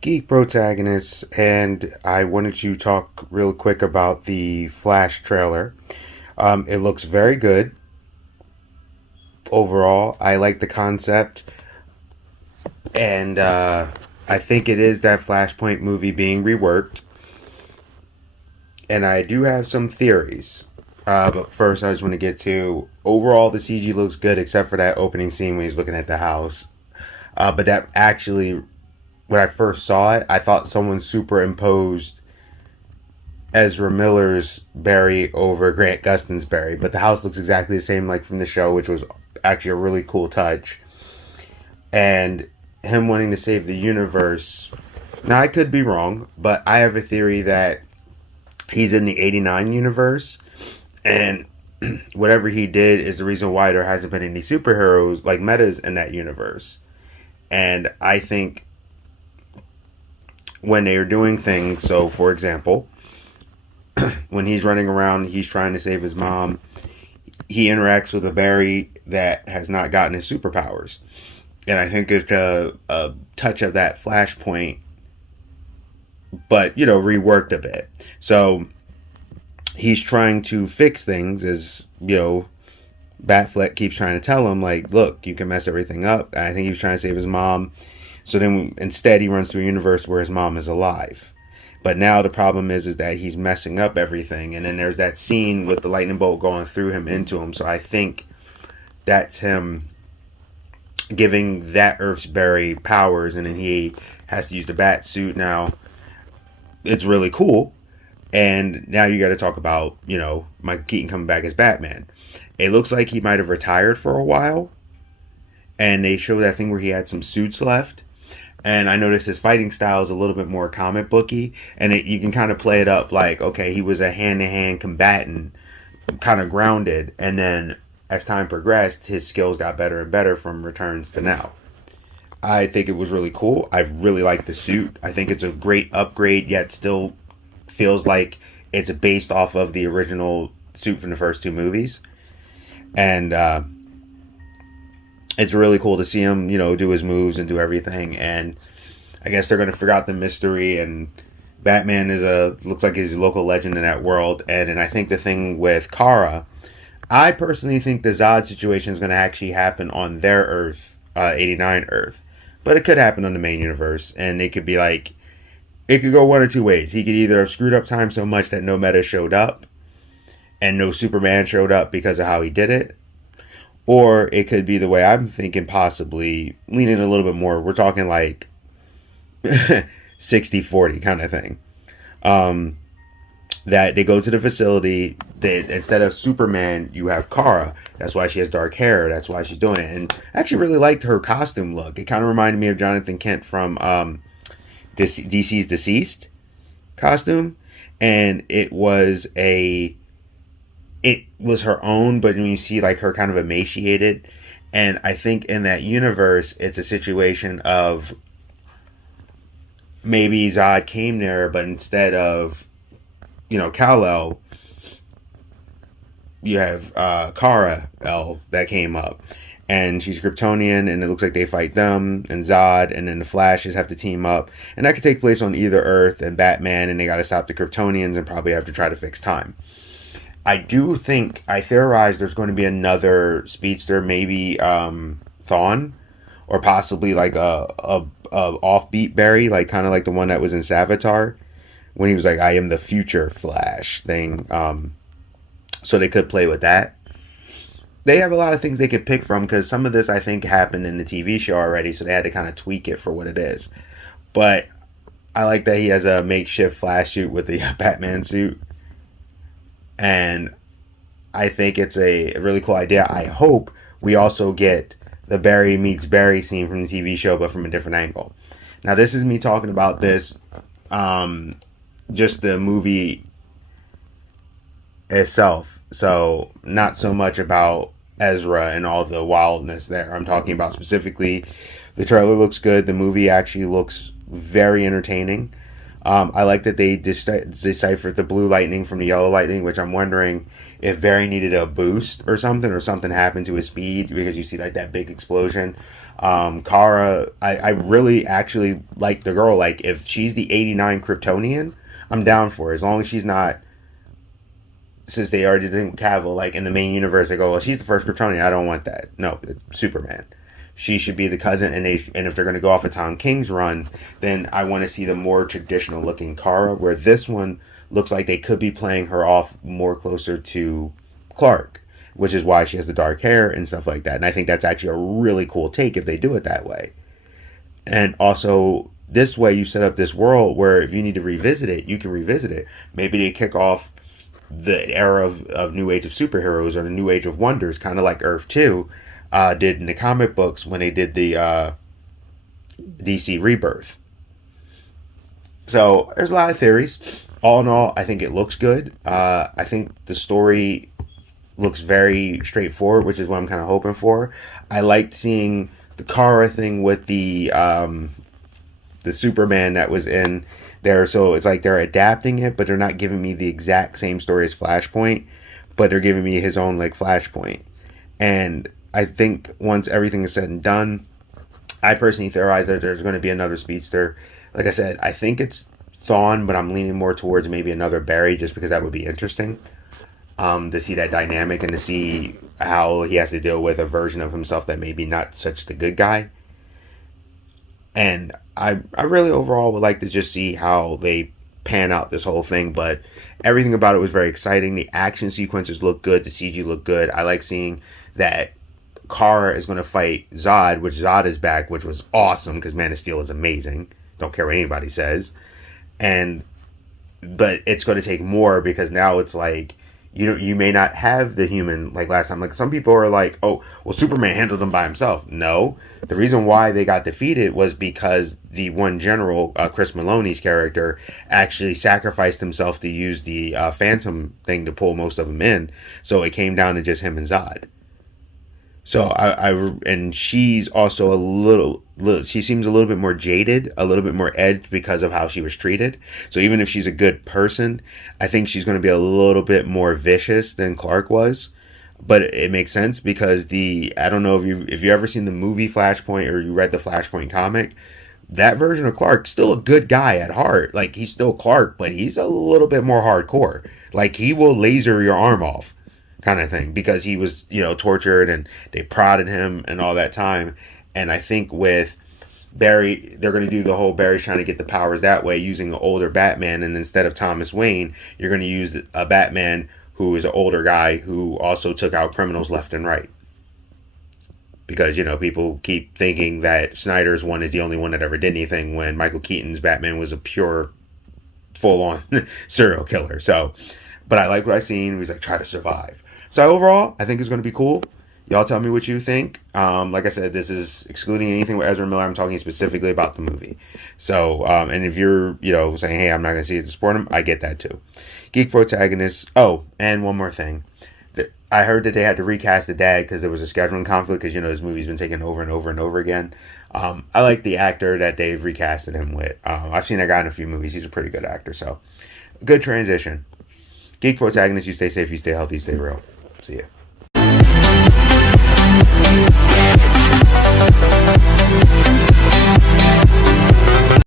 Geek Protagonist, and I wanted to talk real quick about the Flash trailer. It looks very good overall. I like the concept, and I think it is that Flashpoint movie being reworked. And I do have some theories. But first, I just want to get to overall the CG looks good, except for that opening scene when he's looking at the house. But that actually, when I first saw it, I thought someone superimposed Ezra Miller's Barry over Grant Gustin's Barry, but the house looks exactly the same like from the show, which was actually a really cool touch. And him wanting to save the universe. Now I could be wrong, but I have a theory that he's in the 89 universe, and whatever he did is the reason why there hasn't been any superheroes like metas in that universe. And I think when they are doing things, so for example, when he's running around, he's trying to save his mom. He interacts with a Barry that has not gotten his superpowers. And I think it's a touch of that Flashpoint, but, reworked a bit. So he's trying to fix things as, Batfleck keeps trying to tell him, like, look, you can mess everything up. I think he was trying to save his mom. So then instead he runs to a universe where his mom is alive. But now the problem is that he's messing up everything. And then there's that scene with the lightning bolt going through him into him. So I think that's him giving that Earth's Barry powers. And then he has to use the bat suit. Now, it's really cool. And now you got to talk about, Michael Keaton coming back as Batman. It looks like he might have retired for a while. And they show that thing where he had some suits left. And I noticed his fighting style is a little bit more comic booky, and you can kind of play it up like, okay, he was a hand-to-hand combatant, kind of grounded, and then as time progressed, his skills got better and better from Returns to now. I think it was really cool. I really like the suit. I think it's a great upgrade, yet still feels like it's based off of the original suit from the first two movies. And it's really cool to see him, do his moves and do everything. And I guess they're going to figure out the mystery. And Batman looks like he's a local legend in that world. And I think the thing with Kara, I personally think the Zod situation is going to actually happen on their Earth, 89 Earth. But it could happen on the main universe. And it could be like, it could go one or two ways. He could either have screwed up time so much that no meta showed up and no Superman showed up because of how he did it. Or it could be the way I'm thinking, possibly leaning a little bit more. We're talking like 60-40 kind of thing. That they go to the facility. Instead of Superman, you have Kara. That's why she has dark hair. That's why she's doing it. And I actually really liked her costume look. It kind of reminded me of Jonathan Kent from DC's Deceased costume. And it was her own, but when you see like her kind of emaciated, and I think in that universe it's a situation of maybe Zod came there, but instead of Kal-El, you have Kara-El that came up, and she's Kryptonian, and it looks like they fight them and Zod, and then the Flashes have to team up, and that could take place on either Earth and Batman, and they got to stop the Kryptonians and probably have to try to fix time. I do think, I theorize there's going to be another speedster, maybe Thawne, or possibly like a offbeat Barry, like kind of like the one that was in Savitar, when he was like, I am the future Flash thing. So they could play with that. They have a lot of things they could pick from, because some of this I think happened in the TV show already, so they had to kind of tweak it for what it is. But I like that he has a makeshift Flash suit with the Batman suit. And I think it's a really cool idea. I hope we also get the Barry meets Barry scene from the TV show, but from a different angle. Now, this is me talking about this, just the movie itself. So, not so much about Ezra and all the wildness there. I'm talking about specifically the trailer looks good. The movie actually looks very entertaining. I like that they deciphered the blue lightning from the yellow lightning, which I'm wondering if Barry needed a boost or something happened to his speed, because you see like that big explosion. Kara, I really actually like the girl. Like, if she's the 89 Kryptonian, I'm down for it. As long as she's not, since they already did Cavill, like in the main universe, they go, well, she's the first Kryptonian. I don't want that. No, it's Superman. She should be the cousin, and if they're going to go off of Tom King's run, then I want to see the more traditional looking Kara, where this one looks like they could be playing her off more closer to Clark, which is why she has the dark hair and stuff like that. And I think that's actually a really cool take if they do it that way. And also, this way you set up this world where if you need to revisit it, you can revisit it. Maybe they kick off the era of New Age of Superheroes or the New Age of Wonders, kind of like Earth 2 did in the comic books when they did the DC Rebirth. So there's a lot of theories. All in all, I think it looks good. I think the story looks very straightforward, which is what I'm kind of hoping for. I liked seeing the Kara thing with the Superman that was in there. So it's like they're adapting it, but they're not giving me the exact same story as Flashpoint, but they're giving me his own like Flashpoint. And I think once everything is said and done, I personally theorize that there's going to be another speedster. Like I said, I think it's Thawne, but I'm leaning more towards maybe another Barry, just because that would be interesting. To see that dynamic and to see how he has to deal with a version of himself that maybe not such the good guy. And I really overall would like to just see how they pan out this whole thing, but everything about it was very exciting. The action sequences look good, the CG look good. I like seeing that Kara is going to fight Zod, which Zod is back, which was awesome because Man of Steel is amazing. Don't care what anybody says. But it's going to take more because now it's like you may not have the human like last time. Like some people are like, oh, well, Superman handled him by himself. No, the reason why they got defeated was because the one general, Chris Maloney's character, actually sacrificed himself to use the Phantom thing to pull most of them in. So it came down to just him and Zod. So and she's also she seems a little bit more jaded, a little bit more edged because of how she was treated. So even if she's a good person, I think she's going to be a little bit more vicious than Clark was. But it makes sense because I don't know if you ever seen the movie Flashpoint or you read the Flashpoint comic, that version of Clark's still a good guy at heart. Like he's still Clark, but he's a little bit more hardcore. Like he will laser your arm off, kind of thing, because he was, tortured and they prodded him and all that time. And I think with Barry, they're going to do the whole Barry trying to get the powers that way using an older Batman. And instead of Thomas Wayne, you're going to use a Batman who is an older guy who also took out criminals left and right. Because, people keep thinking that Snyder's one is the only one that ever did anything when Michael Keaton's Batman was a pure, full-on serial killer. So, but I like what I seen. He's like, try to survive. So overall, I think it's going to be cool. Y'all tell me what you think. Like I said, this is excluding anything with Ezra Miller. I'm talking specifically about the movie. So, and if you're, saying, hey, I'm not going to see it to support him, I get that too. Geek Protagonist. Oh, and one more thing. I heard that they had to recast the dad because there was a scheduling conflict because, this movie's been taken over and over and over again. I like the actor that they've recasted him with. I've seen that guy in a few movies. He's a pretty good actor. So, good transition. Geek Protagonist, you stay safe, you stay healthy, you stay real. See ya.